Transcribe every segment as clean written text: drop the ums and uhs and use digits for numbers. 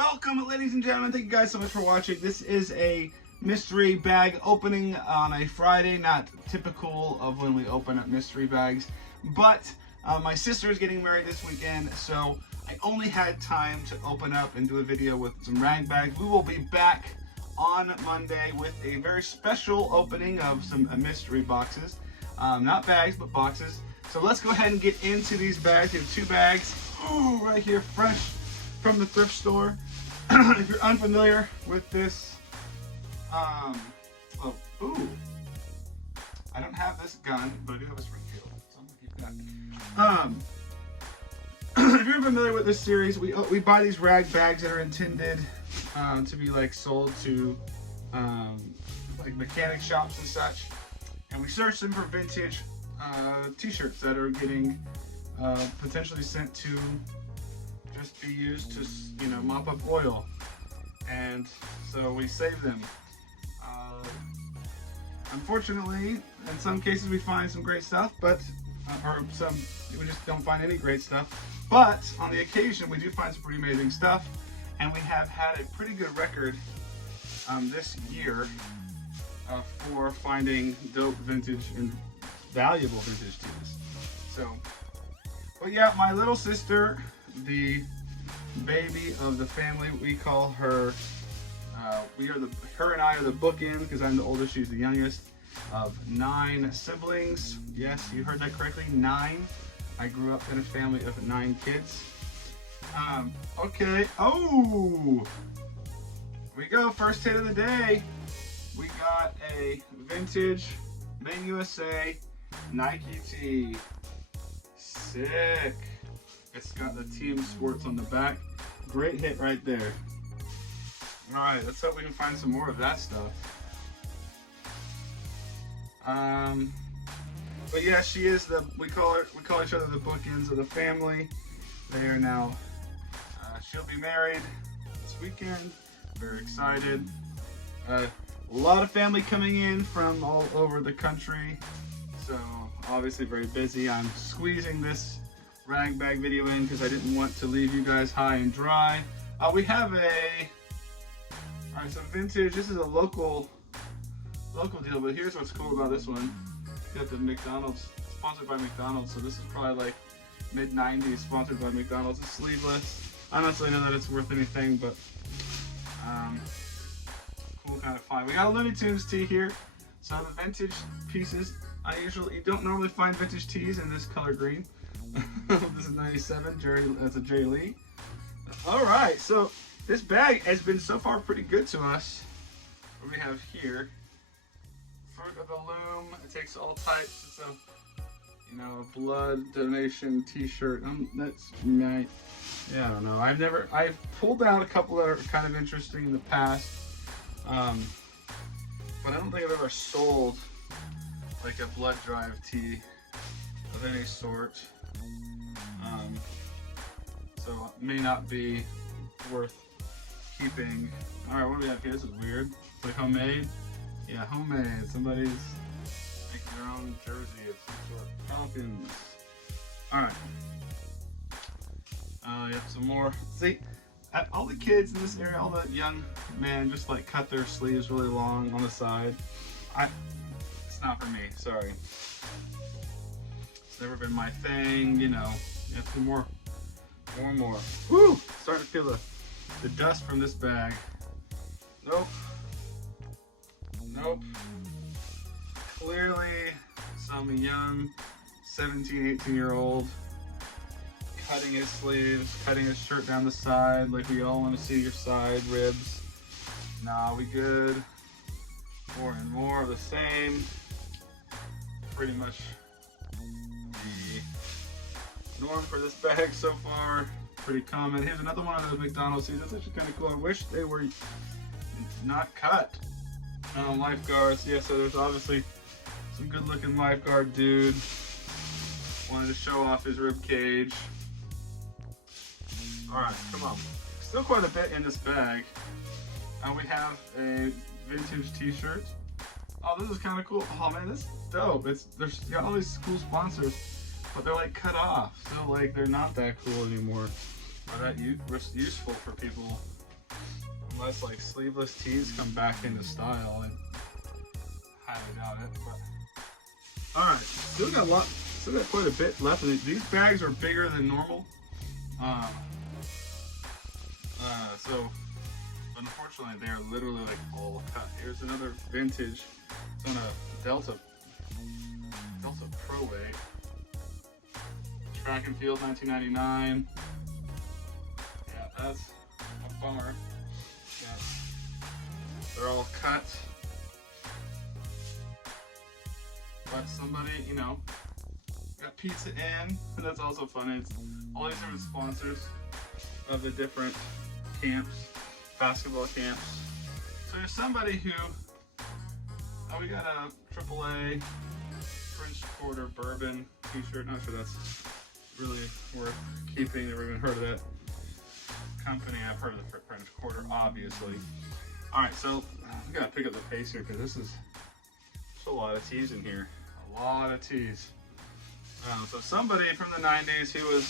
Welcome, ladies and gentlemen. Thank you guys so much for watching. This is a mystery bag opening on a Friday, not typical of when we open up mystery bags, but my sister is getting married this weekend, so I only had time to open up and do a video with some rag bags. We will be back on Monday with a very special opening of some mystery boxes. Not bags, but boxes. So let's go ahead and get into these bags. We have two bags right here, fresh from the thrift store. If you're unfamiliar with this, I don't have this gun, but I do have a Springfield, so I'm gonna keep that. If you're familiar with this series, we buy these rag bags that are intended to be like sold to like mechanic shops and such, and we search them for vintage t-shirts that are getting potentially sent to just be used to, you know, mop up oil, and so we save them. Unfortunately, in some cases we find some great stuff, but or some we just don't find any great stuff. But on the occasion, we do find some pretty amazing stuff, and we have had a pretty good record this year for finding dope vintage and valuable vintage tees. So, but yeah, my little sister, the baby of the family, we call her. Her and I are the bookend because I'm the oldest, she's the youngest of 9 siblings. Yes, you heard that correctly, 9. I grew up in a family of 9 kids. Okay. Oh, we go. First hit of the day. We got a vintage Made in USA Nike tee. Sick. It's got the team sports on the back. Great hit right there. Alright, let's hope we can find some more of that stuff. But yeah, she is we call each other the bookends of the family. They are now, she'll be married this weekend. Very excited. A lot of family coming in from all over the country. So obviously very busy. I'm squeezing this rag bag video in because I didn't want to leave you guys high and dry. We have some vintage. This is a local deal, but here's what's cool about this one. You got the McDonald's, sponsored by McDonald's, so this is probably like mid-90s, sponsored by McDonald's. It's sleeveless. I don't necessarily know that it's worth anything, but cool kind of find. We got a Looney Tunes tee here. So the vintage pieces, you don't normally find vintage tees in this color green. This is 97, that's a Jerry Lee. All right, so this bag has been so far pretty good to us. What do we have here? Fruit of the Loom. It takes all types. It's a, a blood donation T-shirt. That's nice. Yeah, I don't know. I've pulled out a couple that are kind of interesting in the past, but I don't think I've ever sold like a blood drive tee of any sort. So it may not be worth keeping. Alright, what do we have here? This is weird. It's like homemade. Yeah, homemade. Somebody's making their own jersey of some sort. Falcons. Alright. Yep, some more. See, all the kids in this area, all the young men just like cut their sleeves really long on the side. It's not for me, sorry. It's never been my thing, you know. Yep, some more. More. Woo! Starting to feel the dust from this bag. Nope. Clearly some young 17, 18-year-old cutting his sleeves, cutting his shirt down the side, like we all want to see your side ribs. Nah, we good. More and more of the same. Pretty much the norm for this bag so far. Pretty common. Here's another one of those McDonald's tees. That's actually kind of cool. I wish they were not cut. Lifeguards. Yeah, so there's obviously some good looking lifeguard dude. Wanted to show off his rib cage. Alright, come on. Still quite a bit in this bag. We have a vintage t-shirt. Oh, this is kind of cool. Oh man, this is dope. There's got all these cool sponsors, but they're like cut off. So like they're not that cool anymore. Or that useful for people unless like sleeveless tees come back into style, and highly doubt it. But all right, still got quite a bit left. These bags are bigger than normal, so unfortunately they're literally like all cut. Here's another vintage. It's on a Delta Pro Way. Track and Field 1999. Yeah, that's a bummer. Yeah. They're all cut. But somebody, you know, got Pizza Inn, and that's also funny. It's all these different sponsors of the different camps, basketball camps. So there's somebody who, we got a AAA French Quarter Bourbon t-shirt. Not sure that's really worth keeping. Never even heard of that company. I've heard of the French Quarter, obviously. All right, so we gotta pick up the pace here because there's a lot of teas in here. A lot of teas. So somebody from the 90s who was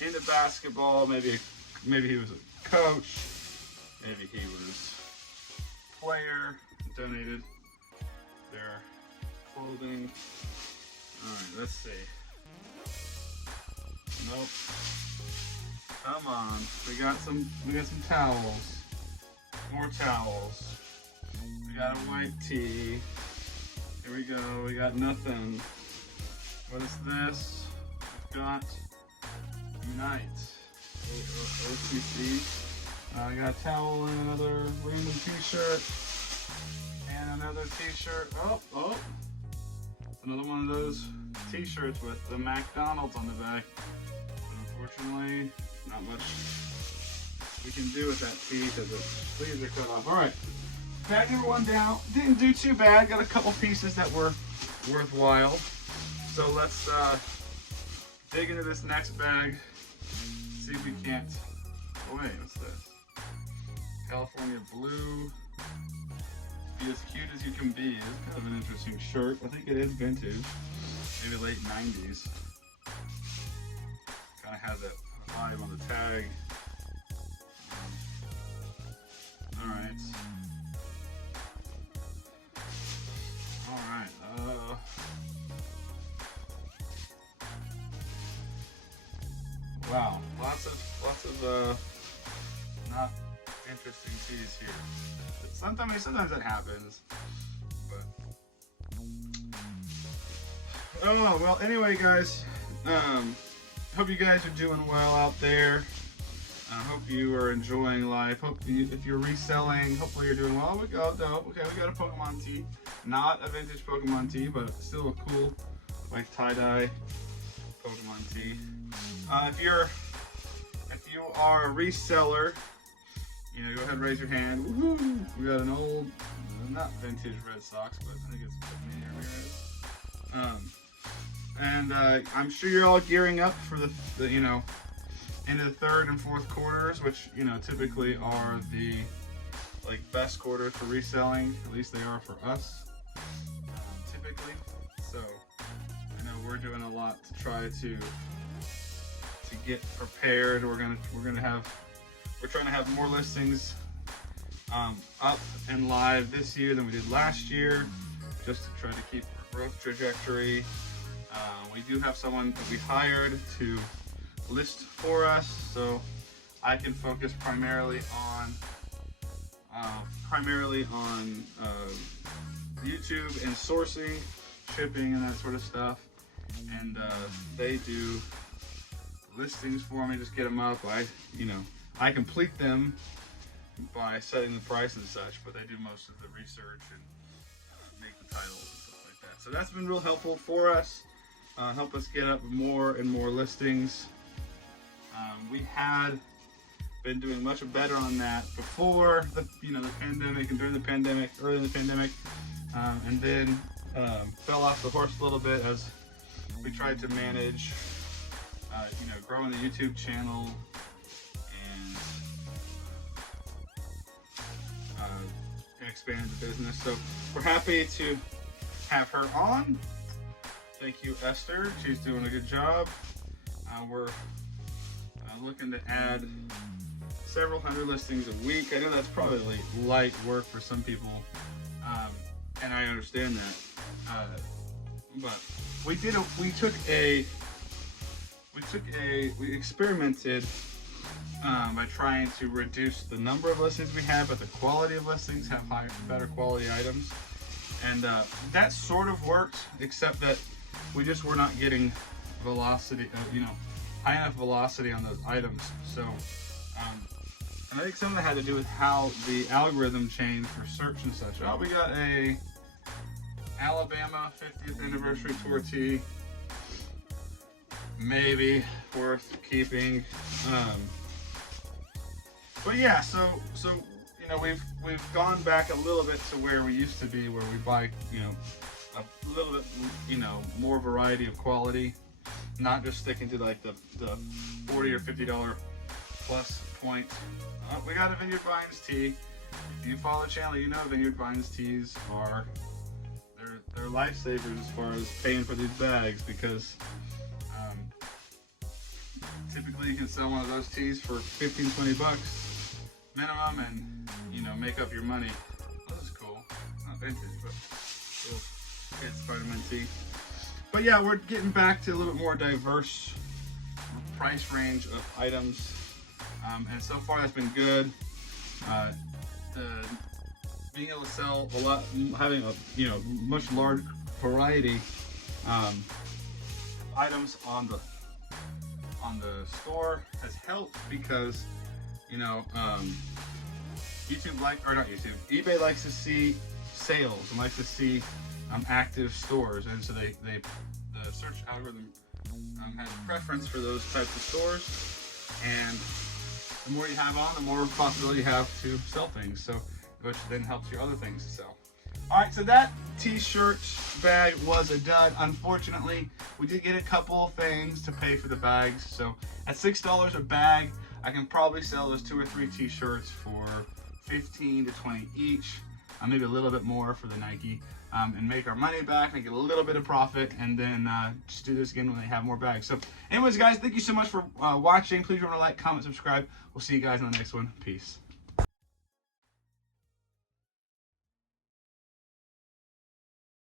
into basketball, maybe he was a coach, maybe he was a player, donated their clothing. All right, let's see. Nope. Come on. We got some towels. More towels. We got a white tee. Here we go. We got nothing. What is this? We've got Unite. OTC. I got a towel and another random t-shirt. And another t-shirt. Oh. Another one of those t-shirts with the McDonald's on the back. Unfortunately, not much we can do with that tee because the sleeves are cut off. All right, bag number one down. Didn't do too bad. Got a couple pieces that were worthwhile. So let's dig into this next bag. See if we can't. Oh wait, what's this? California Blue. Be as cute as you can be. It's kind of an interesting shirt. I think it is vintage, maybe late 90s. Kind of has that vibe on the tag. All right. Wow, lots of not interesting teas here. Sometimes it happens. But oh well. Anyway, guys. Hope you guys are doing well out there. I hope you are enjoying life. If you're reselling, hopefully you're doing well. Okay, we got a Pokemon tee. Not a vintage Pokemon tee, but still a cool, like tie-dye Pokemon tee. If you are a reseller, go ahead and raise your hand. Woohoo! We got an old, not vintage Red Sox, but I think it's Mini Ramirez. And I'm sure you're all gearing up for the into the third and fourth quarters, which typically are the best quarters for reselling. At least they are for us, typically. So we're doing a lot to try to get prepared. We're trying to have more listings up and live this year than we did last year, just to try to keep our growth trajectory. We do have someone that we hired to list for us, so I can focus primarily on YouTube and sourcing, shipping, and that sort of stuff. And they do listings for me, just get them up. I complete them by setting the price and such, but they do most of the research and make the titles and stuff like that. So that's been real helpful for us. Help us get up more and more listings. We had been doing much better on that before the pandemic and during the pandemic, early in the pandemic, and then fell off the horse a little bit as we tried to manage, growing the YouTube channel and expand the business. So we're happy to have her on. Thank you, Esther. She's doing a good job. We're looking to add several hundred listings a week. I know that's probably light work for some people, and I understand that. But we experimented by trying to reduce the number of listings we have, but the quality of listings, have better quality items, and that sort of worked, except that we just were not getting velocity, high enough velocity on those items. So, and I think some of that had to do with how the algorithm changed for search and such. Oh, we got a Alabama 50th anniversary tour tee, maybe worth keeping. But yeah, so we've gone back a little bit to where we used to be, where we buy a little bit more variety of quality, not just sticking to like the $40 or $50 plus point. We got a Vineyard Vines tee. If you follow the channel, you know Vineyard Vines tees are they're lifesavers as far as paying for these bags, because typically you can sell one of those tees for 15-20 bucks minimum, and make up your money. Oh, this is cool. It's not vintage, but cool. It's Spider-Man tee. But yeah, we're getting back to a little bit more diverse price range of items, and so far that's been good. Being able to sell a lot, having a much larger variety items on the store has helped, because eBay likes to see sales and likes to see active stores, and so the search algorithm has a preference for those types of stores, and the more you have on, the more possibility you have to sell things, so which then helps your other things to sell. All right, so that t-shirt bag was a dud. Unfortunately, we did get a couple things to pay for the bags, so at $6 a bag, I can probably sell those 2 or 3 t-shirts for 15 to 20 each, maybe a little bit more for the Nike, and make our money back, make a little bit of profit, and then just do this again when they have more bags. So anyways, guys, thank you so much for watching. Please remember to like, comment, subscribe. We'll see you guys in the next one. Peace.